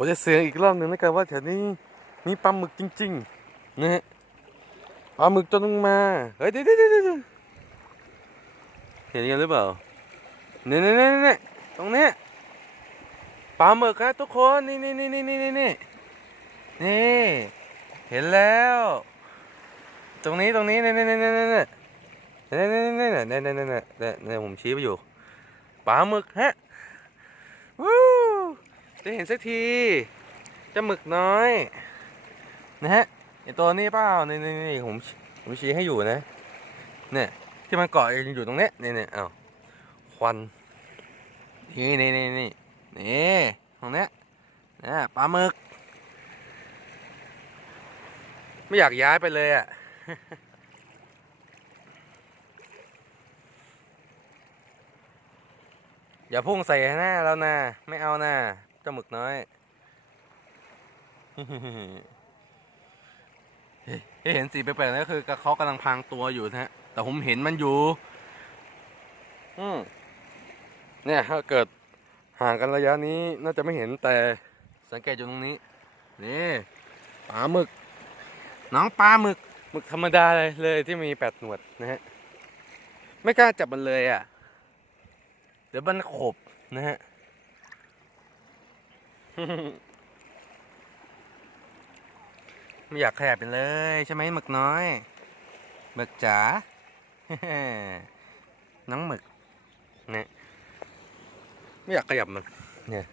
ผมจะเสืออีกรอบหนึ่งแล้วกันว่าแถวนี้มีปลาหมึกจริงๆนะฮะปลาหมึกตัวนึงมาเฮ้ยเดี๋ยวเดี๋ยวเห็นกันหรือเปล่าเนี่ยเนี่ยเนี่ยตรงเนี้ยปลาหมึกครับทุกคนนี่นี่นี่นี่นี่นี่นี่นี่เห็นแล้ว ตรงนี้ตรงนี้เนี่ยเนี่ยเนี่ยเนี่ยเนี่ยเนี่ยเนี่ยเนี่ยเนี่ยเนี่ยเนี่ยผมชี้ไปอยู่ปลาหมึกฮะวู้ จะเห็นสักทีจะหมึกน้อย นะฮะไอตัวนี้เปล่านี่นี่นี่ผมผมชี้ให้อยู่นะเนี่ยที่มันเกาะอยู่ตรงเนี้ยนี่เนี่ยอ้าควันนี่นี่นี่นี่นี่ตรงเนี้ยนะปลาหมึก ไม่อยากย้ายไปเลยอะอย่าพุ่งใส่หน้าแล้วนะไม่เอานะ เจ้าหมึกน้อยที่เห็นสีแปลกๆนั่นก็คือกระเขากำลังพรางตัวอยู่นะฮะ แต่ผมเห็นมันอยู่ อืมเนี่ยถ้าเกิดห่างกันระยะนี้น่าจะไม่เห็นแต่สังเกตอยู่ตรงนี้ นี่ปลาหมึก น้องปลาหมึกหมึกธรรมดาเลยเลยที่มีแปดหนวดนะฮะ ไม่กล้าจับมันเลยอะ เดี๋ยวมันขบนะฮะ ไม่อยากขยับไปเลยใช่ไหมหมึกน้อยหมึกจ๋าน้องหมึกเนี่ยไม่อยากขยับมันเนี่ย